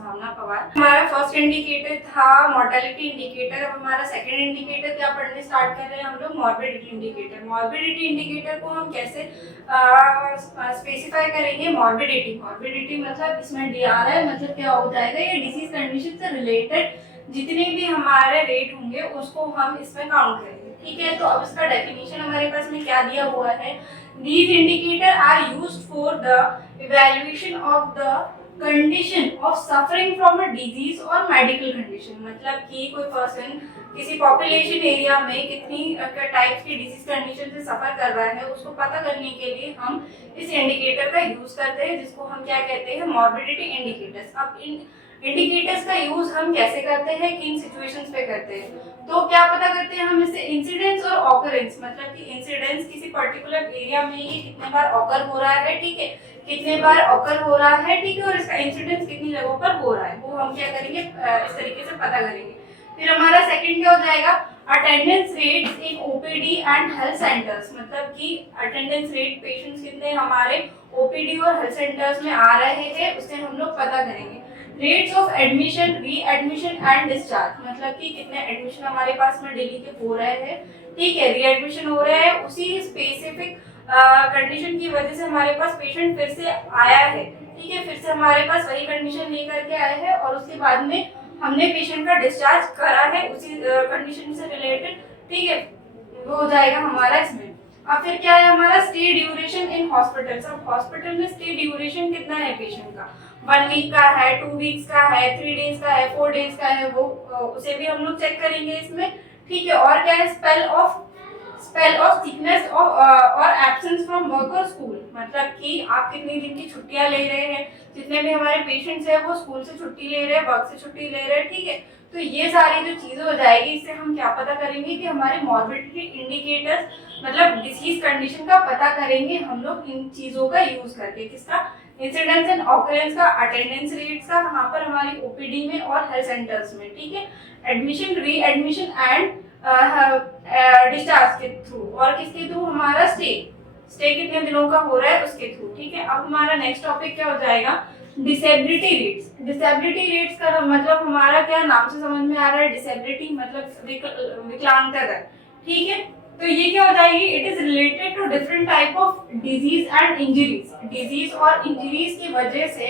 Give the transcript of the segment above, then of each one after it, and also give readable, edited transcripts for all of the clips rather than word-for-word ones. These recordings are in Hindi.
भावना पवार। हमारा फर्स्ट इंडिकेटर था मॉर्टेलिटी इंडिकेटर। अब हमारा सेकंड इंडिकेटर क्या पढ़ने स्टार्ट कर रहे हैं हम लोग, मॉर्बिडिटी इंडिकेटर। मॉर्बिडिटी इंडिकेटर को हम कैसे स्पेसिफाई करेंगे, मॉर्बिडिटी मतलब इसमें डी आ रहा है, मतलब क्या हो जाएगा, ये डिसीज कंडीशन से रिलेटेड जितने भी हमारे रेट होंगे उसको हम इसमें काउंट करेंगे। ठीक है, तो अब इसका डेफिनेशन हमारे पास में क्या दिया हुआ है, these indicator are used for the evaluation of the condition of suffering from a disease or medical condition। मतलब कि कोई पर्सन किसी पॉपुलेशन एरिया में कितनी टाइप्स की डिजीज कंडीशन से सफर कर रहा है उसको पता करने के लिए हम इस इंडिकेटर का यूज करते हैं, जिसको हम क्या कहते हैं, मॉर्बिडिटी इंडिकेटर्स। अब इन इंडिकेटर्स का यूज हम कैसे करते हैं, किन सिचुएशंस पे करते हैं, तो क्या पता करते हैं हम इससे इंसिडेंस और ऑकरेंस, मतलब कि इंसिडेंस किसी पर्टिकुलर एरिया में ये कितने बार ऑकर हो रहा है, ठीक है, कितने बार ऑकर हो रहा है, ठीक है, और इसका इंसिडेंस कितनी जगहों पर हो रहा है वो हम क्या करेंगे, इस तरीके से पता करेंगे। फिर हमारा सेकंड क्या हो जाएगा, attendance rates in OPD and health centres, मतलब कि अटेंडेंस रेट पेशेंट्स कितने हमारे ओपीडी और हेल्थ सेंटर्स में आ रहे हैं उससे हम लोग पता करेंगे। रेट्स ऑफ एडमिशन, री एडमिशन एंड डिस्चार्ज, मतलब कि कितने एडमिशन हमारे पास में डेली के हो रहे हैं, ठीक है, री एडमिशन हो रहे हैं, उसी स्पेसिफिक कंडीशन की वजह से हमारे पास पेशेंट फिर से आया है, ठीक है, फिर से हमारे पास वही कंडीशन लेकर के आए हैं और उसके बाद में हमने पेशेंट का डिस्चार्ज करा है उसी कंडीशन से रिलेटेड, ठीक है, वो हो जाएगा हमारा इसमें। अब फिर क्या है हमारा, स्टे ड्यूरेशन इन हॉस्पिटल। अब हॉस्पिटल में स्टे ड्यूरेशन कितना है पेशेंट का, 1 वीक का है, 2 वीक्स का है, 3 डेज का है, 4 डेज का है, वो उसे भी हम लोग चेक करेंगे इसमें, ठीक है। और क्या है, स्पेल ऑफ सिकनेस और एब्सेंस फ्रॉम वर्क और स्कूल, मतलब कि आप कितनी दिन की छुट्टियां ले रहे हैं, जितने भी हमारे पेशेंट्स हैं वो स्कूल से छुट्टी ले रहे हैं, वर्क से छुट्टी ले रहे हैं, ठीक है। तो ये सारी जो चीजें हो जाएगी इससे हम क्या पता करेंगे कि हमारे मॉर्बिडिटी इंडिकेटर्स मतलब डिसीज कंडीशन का पता करेंगे हम लोग इन चीजों का यूज करके, किसका, इंसिडेंस एंड ऑकरेंस का, अटेंडेंस रेट्स का, वहां पर हमारी ओपीडी में और हेल्थ सेंटर्स में, ठीक है, एडमिशन, री एडमिशन एंड डिस्चार्ज के थ्रू, और किसके थ्रू, हमारा स्टे कितने दिनों का हो रहा है उसके थ्रू, ठीक है। अब हमारा नेक्स्ट टॉपिक क्या हो जाएगा, डिसेबिलिटी रेट्स। डिसेबिलिटी रेट्स का मतलब हमारा क्या, नाम से समझ में आ रहा है, डिसेबिलिटी मतलब विकलांगता दर, ठीक है। तो ये क्या हो जाएगी, it is related to different type of disease and injuries. Disease और इंजरीज की वजह से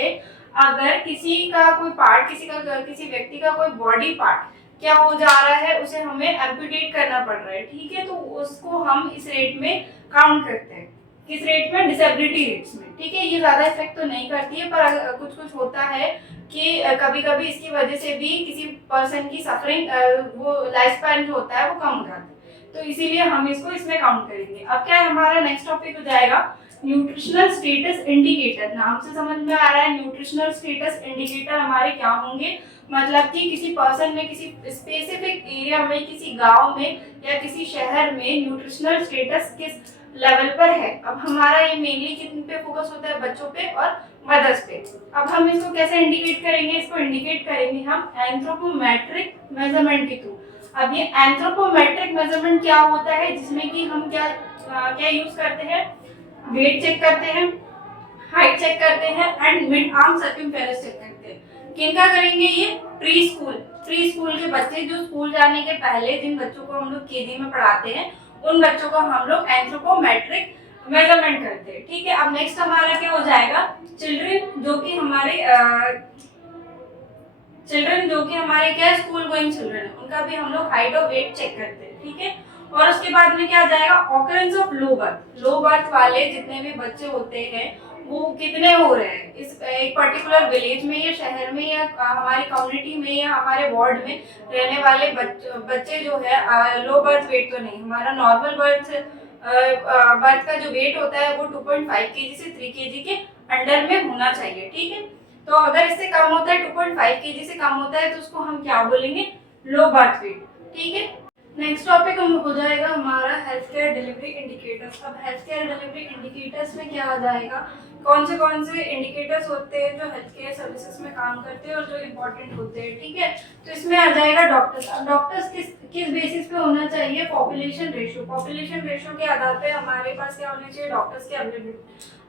अगर किसी का कोई पार्ट, किसी व्यक्ति का कोई बॉडी पार्ट क्या हो जा रहा है, उसे हमें एम्पुटेट करना पड़ रहा है, ठीक है, तो उसको हम इस रेट में काउंट करते हैं, किस रेट में, डिसेबिलिटी रेट्स में, ठीक है। ये ज्यादा इफेक्ट तो नहीं करती है पर कुछ कुछ होता है कि कभी कभी इसकी वजह से भी किसी पर्सन की सफरिंग, वो लाइफ स्पैन जो होता है वो कम हो जाता है, तो इसीलिए हम इसको इसमें काउंट करेंगे। अब क्या है हमारा नेक्स्ट टॉपिक हो जाएगा, न्यूट्रिशनल स्टेटस इंडिकेटर। नाम से समझ में आ रहा है, न्यूट्रिशनल स्टेटस इंडिकेटर हमारे क्या होंगे, मतलब कि किसी पर्सन में, किसी स्पेसिफिक एरिया में, किसी गांव में या किसी शहर में न्यूट्रिशनल स्टेटस किस लेवल पर है। अब हमारा ये मेनली किन पे फोकस होता है, बच्चों पे और मदर्स पे। अब हम इसको कैसे इंडिकेट करेंगे, इसको इंडिकेट करेंगे हम एंथ्रोपोमेट्रिक मेजरमेंट के थ्रू। अब ये एंथ्रोपोमेट्रिक मेजरमेंट क्या होता है, जिसमें कि हम क्या यूज करते हैं, वेट चेक करते हैं, हाइट चेक करते हैं and mid arm circumference check करते हैं। किनका करेंगे, ये प्री स्कूल के बच्चे, जो स्कूल जाने के पहले जिन बच्चों को हम लोग केजी में पढ़ाते हैं उन बच्चों को हम लोग एंथ्रोपोमेट्रिक मेजरमेंट करते हैं, ठीक है। अब नेक्स्ट हमारा क्या हो जाएगा, चिल्ड्रन जो कि हमारे क्या स्कूल गोइंग चिल्ड्रन है, उनका भी हम लोग हाइट और वेट चेक करते हैं, ठीक है। और उसके बाद में क्या आ जाएगा, ऑकरेंस ऑफ लो बर्थ वाले जितने भी बच्चे होते हैं वो कितने हो रहे हैं इस एक पर्टिकुलर विलेज में या शहर में या हमारी कम्युनिटी में या हमारे वार्ड में रहने वाले बच्चे जो है, लो बर्थ वेट तो नहीं, हमारा नॉर्मल बर्थ का जो वेट होता है वो 2.5 केजी से 3 केजी के अंडर में होना चाहिए, ठीक है। तो अगर इससे कम होता है, 2.5 केजी से कम होता है, तो उसको हम क्या बोलेंगे, लो बर्थ वेट, ठीक है। नेक्स्ट टॉपिक पे हो जाएगा हमारा हेल्थ केयर डिलीवरी इंडिकेटर्स। अब हेल्थ केयर डिलीवरी इंडिकेटर्स में क्या आ जाएगा, कौन से इंडिकेटर्स होते हैं जो हेल्थ केयर सर्विसेज में काम करते हैं और जो इम्पोर्टेंट होते हैं, ठीक है। तो इसमें आ जाएगा डॉक्टर्स। अब डॉक्टर्स किस बेसिस पे होना चाहिए, पॉपुलेशन रेशियो। पॉपुलेशन रेशियो के आधार पे हमारे पास क्या होने चाहिए, डॉक्टर्स की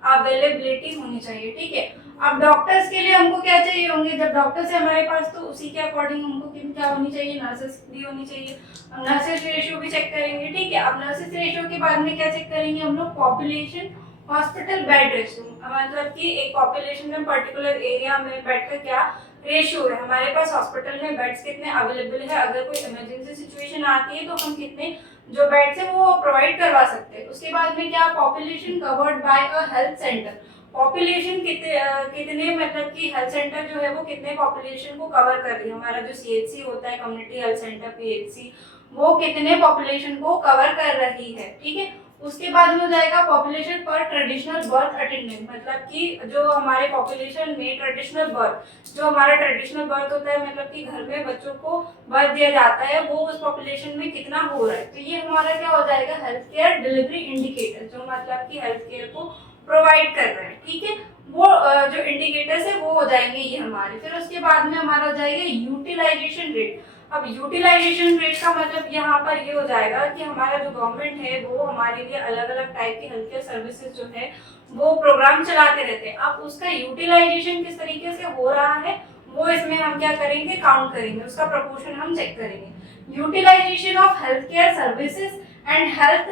अवेलेबिलिटी होनी चाहिए, ठीक है। अब डॉक्टर्स के लिए हमको क्या चाहिए होंगे, जब डॉक्टर्स है हमारे पास तो उसी के अकॉर्डिंग हमको क्या होनी चाहिए, नर्सेस भी होनी चाहिए। अब नर्सेस रेशियो भी चेक करेंगे, ठीक है। अब नर्सेस रेशियो के बाद में क्या चेक करेंगे हम लोग, पॉपुलेशन हॉस्पिटल बेड रेशियो। मतलब कि एक पॉपुलेशन में पर्टिकुलर एरिया में बेड का क्या रेशियो है, हमारे पास हॉस्पिटल में बेड्स कितने अवेलेबल है, अगर कोई इमरजेंसी सिचुएशन आती है तो हम कितने जो बेड्स है वो प्रोवाइड करवा सकते हैं। उसके बाद में क्या, population covered by a health centre. Population कितने मतलब कि हेल्थ सेंटर जो है वो कितने पॉपुलेशन को कवर कर रही है, हमारा जो सीएचसी होता है कम्युनिटी हेल्थ सेंटर पीएचसी, वो कितने पॉपुलेशन को कवर कर रही है, ठीक है। उसके बाद में हो जाएगा पॉपुलेशन पर ट्रेडिशनल बर्थ अटेंडेंट। मतलब कि जो हमारे पॉपुलेशन में ट्रेडिशनल बर्थ, जो हमारा ट्रेडिशनल बर्थ होता है मतलब कि घर में बच्चों को बर्थ दिया जाता है, वो उस पॉपुलेशन में कितना हो रहा है। तो ये हमारा क्या हो जाएगा, हेल्थ केयर डिलीवरी इंडिकेटर, जो मतलब कि हेल्थ केयर को प्रोवाइड कर रहे हैं, ठीक है। वो जो इंडिकेटर्स है वो हो जाएंगे ये हमारे। फिर उसके बाद में हमारा हो जाएगा यूटिलाइजेशन रेट। अब यूटिलाइजेशन रेट का मतलब यहाँ पर ये हो जाएगा कि हमारा जो गवर्नमेंट है वो हमारे लिए अलग अलग टाइप के हेल्थ केयर सर्विसेज जो है वो प्रोग्राम चलाते रहते हैं। अब उसका यूटिलाइजेशन किस तरीके से हो रहा है वो इसमें हम क्या करेंगे, काउंट करेंगे, उसका प्रपोर्शन हम चेक करेंगे। Utilisation of health care services and health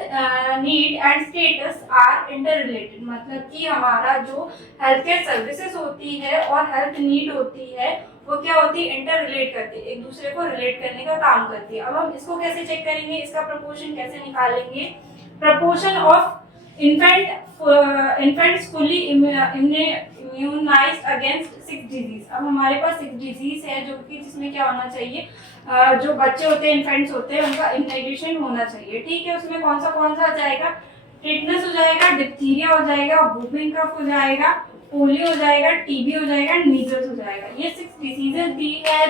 need and status are interrelated. मतलब कि हमारा जो हेल्थ केयर सर्विसेज होती है और हेल्थ नीड होती है वो क्या होती है, इंटर रिलेट करती है, एक दूसरे को रिलेट करने का काम करती है। अब हम इसको कैसे चेक करेंगे, इसका प्रपोर्शन कैसे निकालेंगे, proportion of infants fully immunised against 6 disease. अब हमारे पास 6 डिजीज है जो कि जिसमें क्या होना चाहिए, जो बच्चे होते हैं इन्फेंट्स होते हैं उनका इम्यूनाइजेशन होना चाहिए, ठीक है। उसमें कौन सा आ जाएगा, टिटनेस हो जाएगा, डिप्थीरिया हो जाएगा, वुमेन कफ हो जाएगा, पोलियो हो जाएगा, टीबी हो जाएगा, मीजल्स हो जाएगा। ये 6 डिजीजेस दी है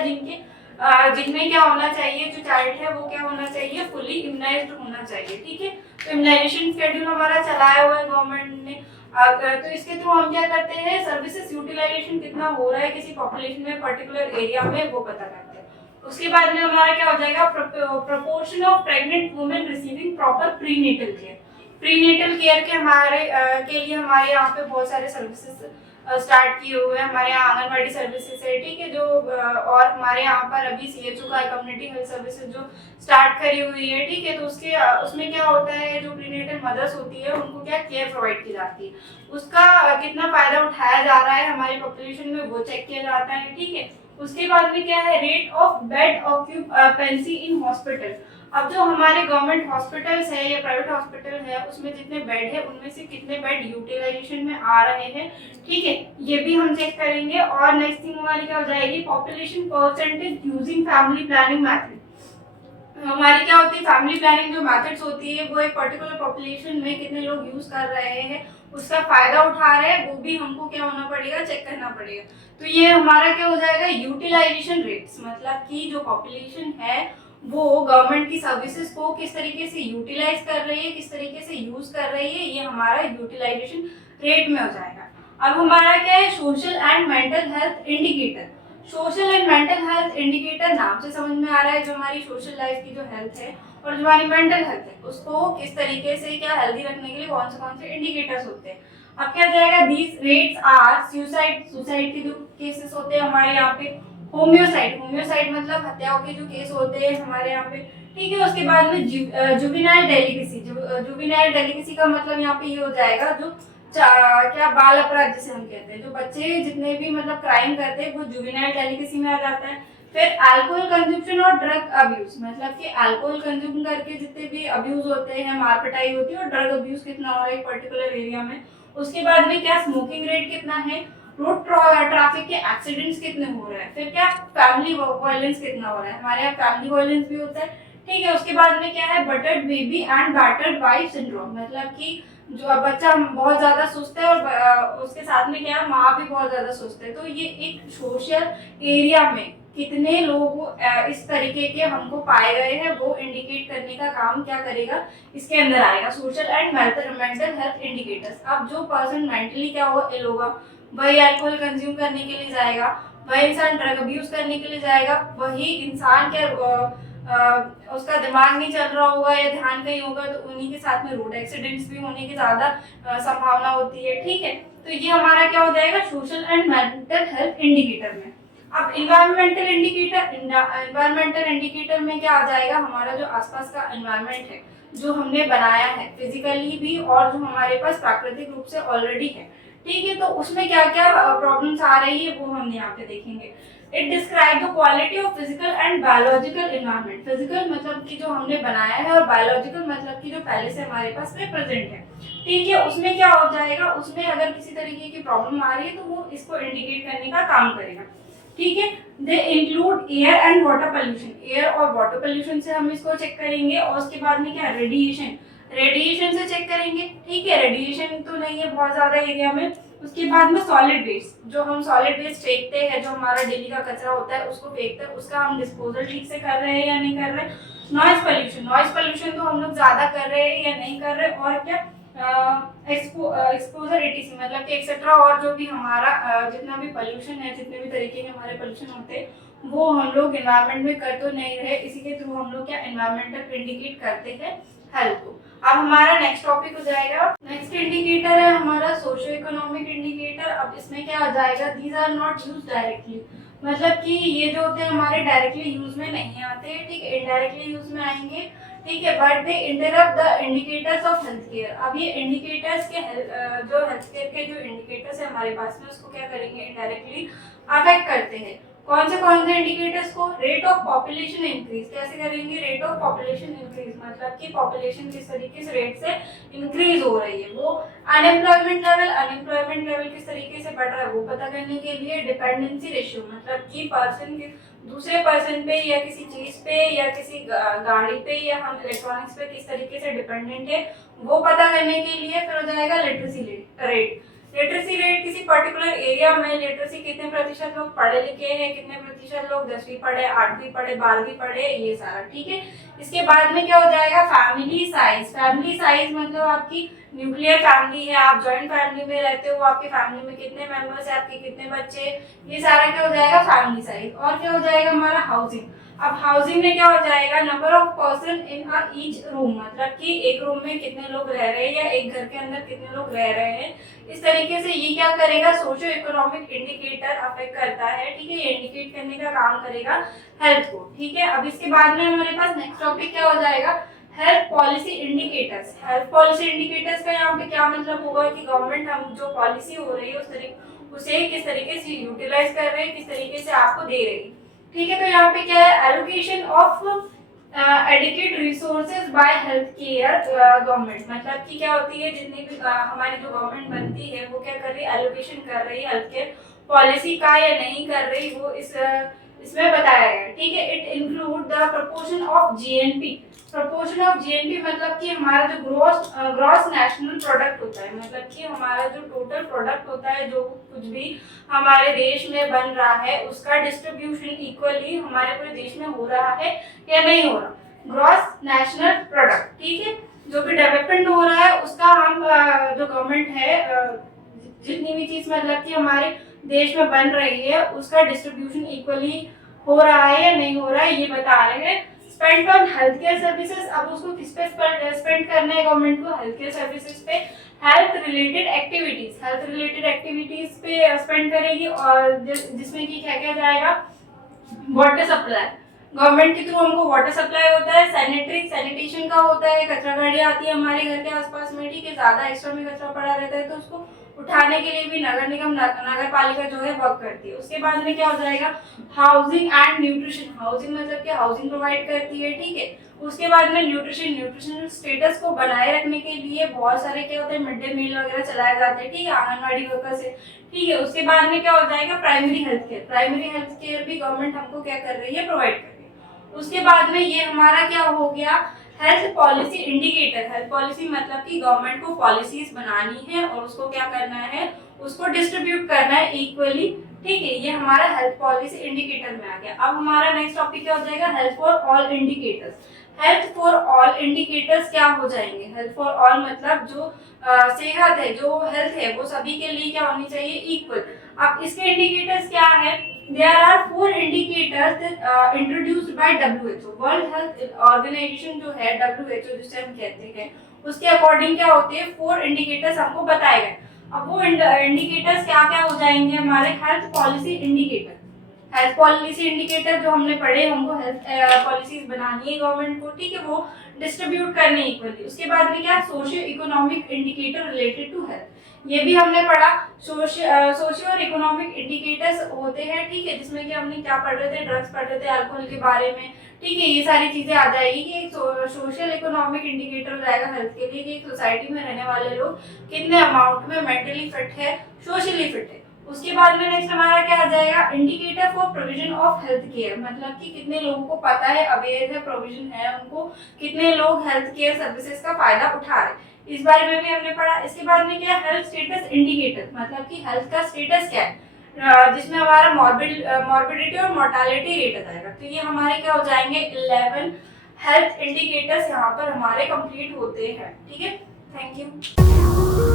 जिनमें क्या होना चाहिए, जो चाइल्ड है वो क्या होना चाहिए, फुली इम्यूनाइज्ड होना चाहिए, ठीक है। तो इम्यूनाइजेशन शेड्यूल हमारा चलाया हुआ है गवर्नमेंट ने। तो इसके थ्रू हम क्या करते हैं, सर्विसेज यूटिलाइजेशन कितना हो रहा है किसी पॉपुलेशन में पर्टिकुलर एरिया में वो पता करते हैं। उसके बाद में हमारा क्या हो जाएगा, proportion of pregnant women receiving proper prenatal care. Prenatal care के लिए हमारे यहाँ पे बहुत सारे सर्विसेज स्टार्ट किए हुए हैं। हमारे यहाँ आंगनबाड़ी सर्विसेज है, ठीक है, जो और हमारे यहाँ पर अभी सीएचओ का कम्युनिटी हेल्थ सर्विसेज जो स्टार्ट करी हुई है, ठीक है। तो उसमें क्या होता है, जो प्रीनेटल मदर्स होती है उनको क्या केयर प्रोवाइड की जाती है, उसका कितना फायदा उठाया जा रहा है हमारी पॉपुलेशन में वो चेक किया जाता है, ठीक है। उसके बाद में क्या है, rate of bed occupancy in hospital. अब जो हमारे गवर्नमेंट हॉस्पिटल्स है या प्राइवेट हॉस्पिटल है उसमें जितने बेड है उनमें से कितने बेड यूटिलाइजेशन में आ रहे हैं, ठीक है, ये भी हम चेक करेंगे। और नेक्स्ट थिंग हमारी क्या हो जाएगी, population percentage using family planning method. हमारी क्या होती है, फैमिली प्लानिंग जो मेथड्स होती है वो एक पर्टिकुलर पॉपुलेशन में कितने लोग यूज कर रहे हैं, उसका फायदा उठा रहे हैं, वो भी हमको क्या होना पड़ेगा, चेक करना पड़ेगा। तो ये हमारा क्या हो जाएगा, यूटिलाइजेशन रेट्स। मतलब कि जो पॉपुलेशन है वो गवर्नमेंट की सर्विसेज को किस तरीके से यूटिलाइज कर रही है, किस तरीके से यूज कर रही है, ये हमारा यूटिलाइजेशन रेट में हो जाएगा। अब हमारा क्या है, social and mental health indicator. Social and mental health indicator नाम से समझ में आ रहा है, जो हमारी सोशल लाइफ की जो हेल्थ है और जो हमारी मेंटल हेल्थ है उसको किस तरीके से क्या हेल्दी रखने के लिए कौन से इंडिकेटर्स होते हैं। अब क्या जाएगा, दीज रेट्स आर सुसाइड के जो केसेस होते हैं हमारे यहाँ पे, होम्योसाइड मतलब हत्याओं के जो केस होते हैं हमारे यहाँ पे, ठीक है। उसके बाद में जुवेनाइल डेलिकेसी का मतलब यहाँ पे ये हो जाएगा, जो क्या बाल अपराध जिसे हम कहते हैं, जो बच्चे जितने भी मतलब क्राइम करते हैं वो जुवेनाइल डेलिकेसी में आ जाता है। फिर अल्कोहल कंजम्पशन और ड्रग अब्यूज, मतलब कि अल्कोहल कंज्यूम करके जितने भी अब्यूज होते हैं, मारपिटाई होती है और ड्रग अब्यूज कितना हो रहा है एक पर्टिकुलर एरिया में। उसके बाद में क्या, स्मोकिंग रेट कितना है, रोड ट्रैफिक के एक्सीडेंट्स कितने हो रहे हैं, फिर क्या फैमिली वायलेंस कितना हो रहा है, हमारे यहाँ फैमिली वायलेंस भी होता है, ठीक है। उसके बाद में क्या है, battered baby and battered wife syndrome, मतलब कि जो बच्चा बहुत ज्यादा सुस्त है और उसके साथ में क्या है, माँ भी बहुत ज्यादा सुस्त है। तो ये एक सोशल एरिया में कितने लोग इस तरीके के हमको पाए गए हैं, वो इंडिकेट करने का काम क्या करेगा, इसके अंदर आएगा social and mental health indicators. अब जो पर्सन मेंटली क्या होगा, इल होगा, वही अल्कोहल कंज्यूम करने के लिए जाएगा, वही इंसान ड्रग अब्यूज करने के लिए जाएगा, वही इंसान क्या उसका दिमाग नहीं चल रहा होगा या ध्यान कहीं होगा, तो उन्हीं के साथ में रोड एक्सीडेंट्स भी होने की ज्यादा संभावना होती है। ठीक है, तो ये हमारा क्या हो जाएगा social and mental health indicator में। अब इन्वायरमेंटल इंडिकेटर में क्या आ जाएगा, हमारा जो आसपास का एनवायरमेंट है जो हमने बनाया है फिजिकली भी और जो हमारे पास प्राकृतिक रूप से ऑलरेडी है। ठीक है, तो उसमें क्या क्या प्रॉब्लम्स आ रही है वो हम यहाँ पे देखेंगे। It describe the quality of physical and biological environment. Physical मतलब कि जो हमने बनाया है और बायोलॉजिकल मतलब कि जो पहले से हमारे पास में प्रेजेंट है। ठीक है, उसमें क्या हो जाएगा, उसमें अगर किसी तरीके की प्रॉब्लम आ रही है तो वो इसको इंडिकेट करने का काम करेगा। ठीक है, they include air and water pollution. Air और वाटर पोल्यूशन से हम इसको चेक करेंगे, और उसके बाद में क्या रेडिएशन, रेडिएशन से चेक करेंगे। ठीक है, रेडिएशन तो नहीं है बहुत ज्यादा एरिया में। उसके बाद में सॉलिड वेस्ट, जो हम सॉलिड वेस्ट फेंकते हैं, जो हमारा डेली का कचरा होता है उसको फेंकते हैं, उसका हम डिस्पोजल ठीक से कर रहे हैं या नहीं कर रहे। नॉइज पोल्यूशन, नॉइज पोल्यूशन तो हम लोग ज्यादा कर रहे हैं या नहीं कर रहे। और क्या एक्सपोजर एटीसी मतलब कि एक्सेट्रा, और जो भी हमारा जितना भी पोल्यूशन है, जितने भी तरीके के हमारे पोल्यूशन होते हैं वो हम लोग एनवायरमेंट में कर तो नहीं रहे। इसी के थ्रू हम लोग क्या एनवायरमेंटल इंडिकेट करते हैं हेल्थ को। अब हमारा नेक्स्ट टॉपिक हो जाएगा, नेक्स्ट इंडिकेटर है हमारा सोशियो इकोनॉमिक इंडिकेटर। अब इसमें क्या आ जाएगा, these are not use directly, मतलब कि ये जो होते हैं हमारे डायरेक्टली यूज में नहीं आते। ठीक है, इनडायरेक्टली यूज में आएंगे। ठीक है, but they interrupt the indicators of health care. अब ये इंडिकेटर्स के जो हेल्थ केयर के जो इंडिकेटर्स है हमारे पास में, उसको क्या करेंगे, इनडायरेक्टली अफेक्ट करते हैं। कौन से इंडिकेटर्स को, रेट ऑफ पॉपुलेशन इंक्रीज। कैसे करेंगे, रेट ऑफ पॉपुलेशन इंक्रीज मतलब कि पॉपुलेशन किस तरीके से रेट से इंक्रीज हो रही है। वो अनएम्प्लॉयमेंट लेवल किस तरीके से बढ़ रहा है वो पता करने के लिए डिपेंडेंसी रेशियो मतलब कि पर्सन दूसरे पर्सन पे या किसी चीज पे या किसी गाड़ी पे या हम इलेक्ट्रॉनिक्स पे किस तरीके से डिपेंडेंट है वो पता करने के लिए फिर हो जाएगा लिटरेसी रेट। लिटरेसी रेट किसी पर्टिकुलर एरिया में लिटरेसी कितने प्रतिशत लोग पढ़े लिखे हैं, कितने प्रतिशत लोग 10वीं पढ़े, 8वीं पढ़े, 12वीं पढ़े, ये सारा। ठीक है, इसके बाद में क्या हो जाएगा, फैमिली साइज। फैमिली साइज मतलब आपकी न्यूक्लियर फैमिली है, आप जॉइंट फैमिली में रहते हो, आपकी फैमिली में कितने मेंबर्स है, आपके कितने बच्चे, ये सारा क्या हो जाएगा फैमिली साइज। और क्या हो जाएगा हमारा हाउसिंग। अब हाउसिंग में क्या हो जाएगा, number of person in each room मतलब कि एक रूम में कितने लोग रह रहे हैं या एक घर के अंदर कितने लोग रह रहे हैं। इस तरीके से ये क्या करेगा, सोशियो इकोनॉमिक इंडिकेटर अफेक्ट करता है। ठीक है, ये इंडिकेट करने का काम करेगा हेल्थ को। ठीक है, अब इसके बाद में हमारे पास नेक्स्ट टॉपिक क्या हो जाएगा, health policy indicators. Health policy indicators का यहाँ पे क्या मतलब होगा कि गवर्नमेंट हम जो पॉलिसी हो रही है उसे किस तरीके से यूटिलाइज कर रहे हैं, किस तरीके से आपको दे रही है। ठीक है, तो यहाँ पे क्या है, allocation of adequate resources by health care government मतलब कि क्या होती है, जितनी भी हमारी जो गवर्नमेंट बनती है वो क्या कर रही है, एलोकेशन कर रही है हेल्थ केयर पॉलिसी का या नहीं कर रही, वो इसमें बताया गया। ठीक है, it include the proportion of GNP. Proportion of GNP मतलब कि हमारा जो ग्रॉस नेशनल प्रोडक्ट होता है, मतलब कि हमारा जो टोटल प्रोडक्ट होता है, जो कुछ भी हमारे देश में बन रहा है उसका डिस्ट्रीब्यूशन इक्वली हमारे पूरे देश में हो रहा है या नहीं हो रहा, ग्रॉस नेशनल प्रोडक्ट। ठीक है, जो भी डेवलपमेंट हो रहा है उसका हम जो गवर्नमेंट है जितनी भी चीज मतलब कि हमारे देश में बन रही है उसका डिस्ट्रीब्यूशन इक्वली हो रहा है या नहीं हो रहा है, ये बता रहे हैं। Spend on health care services, अब उसको किस पे स्पेंड करना है गवर्नमेंट को, हेल्थ केयर सर्विसेज पे। हेल्थ रिलेटेड एक्टिविटीज पे स्पेंड करेगी, और जिसमें कि क्या क्या जाएगा, वाटर सप्लाई, गवर्नमेंट के थ्रू हमको वाटर सप्लाई होता है, सैनिटेशन का होता है, कचरा गाड़ी आती है हमारे घर के आसपास में। ठीक है, ज्यादा एक्स्ट्रा में कचरा पड़ा रहता है तो उसको उठाने के लिए भी नगर निगम नगर पालिका जो है वर्क करती है। उसके बाद में क्या हो जाएगा, हाउसिंग एंड न्यूट्रिशन। हाउसिंग मतलब कि हाउसिंग प्रोवाइड करती है। ठीक है, उसके बाद में न्यूट्रिशनल स्टेटस को बनाए रखने के लिए बहुत सारे क्या होते हैं, मिड डे मील वगैरह चलाए जाते हैं। ठीक है, आंगनबाड़ी वर्कर से। ठीक है, उसके बाद में क्या हो जाएगा, प्राइमरी हेल्थ केयर भी गवर्नमेंट हमको क्या कर रही है, प्रोवाइड कर रही है। उसके बाद में ये हमारा क्या हो गया, health policy indicator, health policy मतलब कि गवर्नमेंट को पॉलिसीज बनानी है और उसको क्या करना है, उसको डिस्ट्रीब्यूट करना है इक्वली, ठीक है। ये हमारा हेल्थ पॉलिसी इंडिकेटर में आ गया। अब हमारा नेक्स्ट टॉपिक क्या हो जाएगा, health for all indicators. Health for all indicators क्या हो जाएंगे, हेल्थ फॉर ऑल मतलब जो सेहत है, जो हेल्थ है, वो सभी के लिए क्या होनी चाहिए, इक्वल। अब इसके इंडिकेटर्स क्या है, there are 4 indicators introduced by WHO, world health organisation जो है WHO जिसे हम कहते हैं, उसके अकॉर्डिंग क्या होते हैं 4 इंडिकेटर्स हमको बताए गए। अब वो इंडिकेटर्स क्या क्या हो जाएंगे हमारे, health policy indicator. Health policy indicator जो हमने पढ़े, हमको हेल्थ पॉलिसीज बनानी है गवर्नमेंट को, ठीक है, वो डिस्ट्रीब्यूट करने इक्वली। उसके बाद में क्या, socio economic indicator related to health, ये भी हमने पढ़ा। सोशियो और इकोनॉमिक इंडिकेटर्स होते हैं, ठीक है, जिसमें कि हमने क्या पढ़ रहे थे, ड्रग्स पढ़ रहे थे, अल्कोहल के बारे में, ठीक है, ये सारी चीजें आ जाएगी कि एक सोशल इकोनॉमिक इंडिकेटर रहेगा हेल्थ के लिए कि एक सोसाइटी में रहने वाले लोग कितने अमाउंट में मेंटली फिट है, सोशली फिट है। उसके बाद में नेक्स्ट हमारा क्या आ जाएगा, indicator for provision of health care, मतलब कि कितने लोगों को पता है, अवेयर है, प्रोविजन है उनको, कितने लोग हेल्थ केयर सर्विसेज का फायदा उठा रहे, इस बारे में भी हमने पढ़ा। इसके बाद में क्या, हेल्थ स्टेटस इंडिकेटर, मतलब कि हेल्थ का स्टेटस क्या है, जिसमें हमारा मॉर्बिडिटी और मोर्टालिटी रेट आएगा। तो ये हमारे क्या हो जाएंगे, 11 हेल्थ इंडिकेटर्स यहाँ पर हमारे कंप्लीट होते हैं, ठीक है। Thank you.